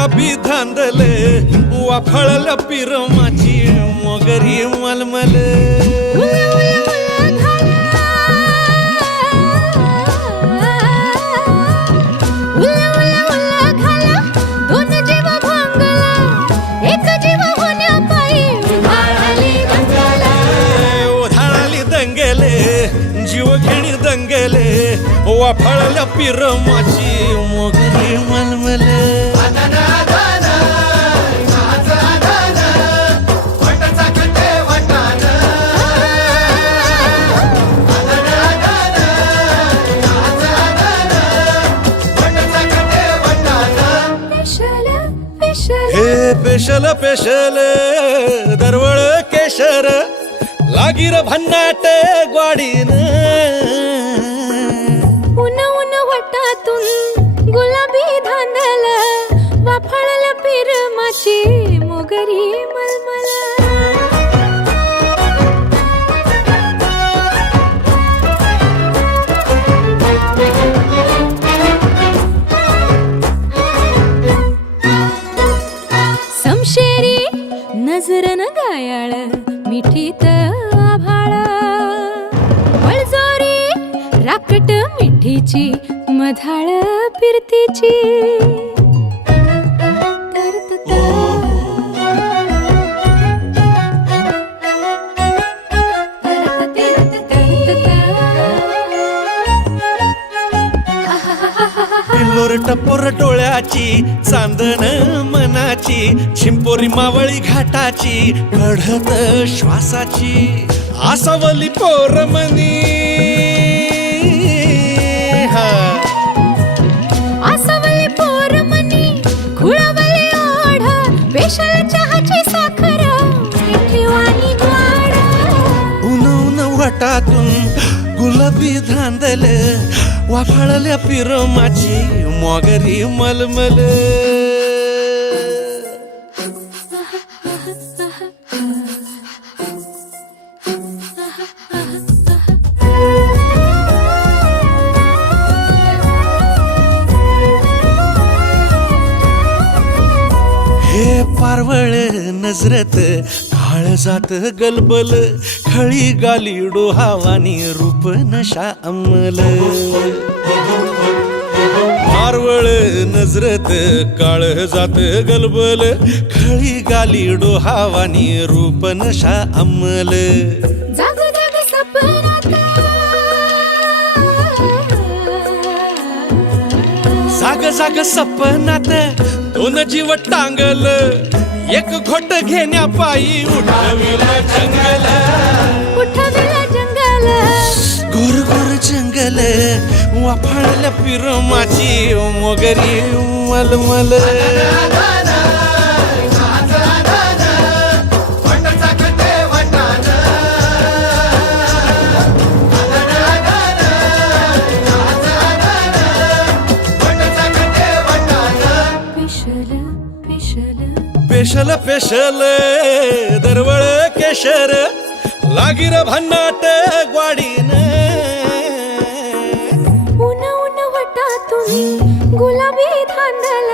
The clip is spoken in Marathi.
गुलाबी धांदले वाफळल्या पिरमाची मगरी मलमल जीव घेणी दंगेले वाफळल्या पिरमाची मगरी मलमल हे पेशल पेशल दरवळ केशर लागीर भन्नाट ग्वाडीन उन उन वटातून गुलाबी धांदल वाफळल्या पिरमाची मोगरी मलमल समशेरी नजरन गायाळ मिठीत आभाळ वळजोरी राकट मिठीची मधाळ फिरतीची पिल्लोर टपोर डोळ्याची चांदण मनाची छिंपोरी मावळी घाटाची कढत श्वासाची आसावली पोरमनी आसावली पोरमनी खुळावली ओढ पेशल चहाची साखर मिठीवाणी गोड उन उन वटातून गुलाबी धांदल वाफळल्या पिरमाची मोगरी मलमल हे पारवळ नजरत काळजात गलबल खळी गाली डोहावानी रूप नशा अंमल पारवळ नजरत काळजात गलबल खळी गाली डोहावानी रूप नशा अंमल जाग जाग सपनात जाग जाग सपनात दोन जीव टांगल एक घोट घेण्या पायी उठाविला जंगल उठविला जंगल गोर गोर जंगल वाफळल्या पिरमाची मोगरी मलमल पेशल पेशल दरवळ केशर लागीर भन्नाट ग्वाडीन उन उन वटातून गुलाबी धांदल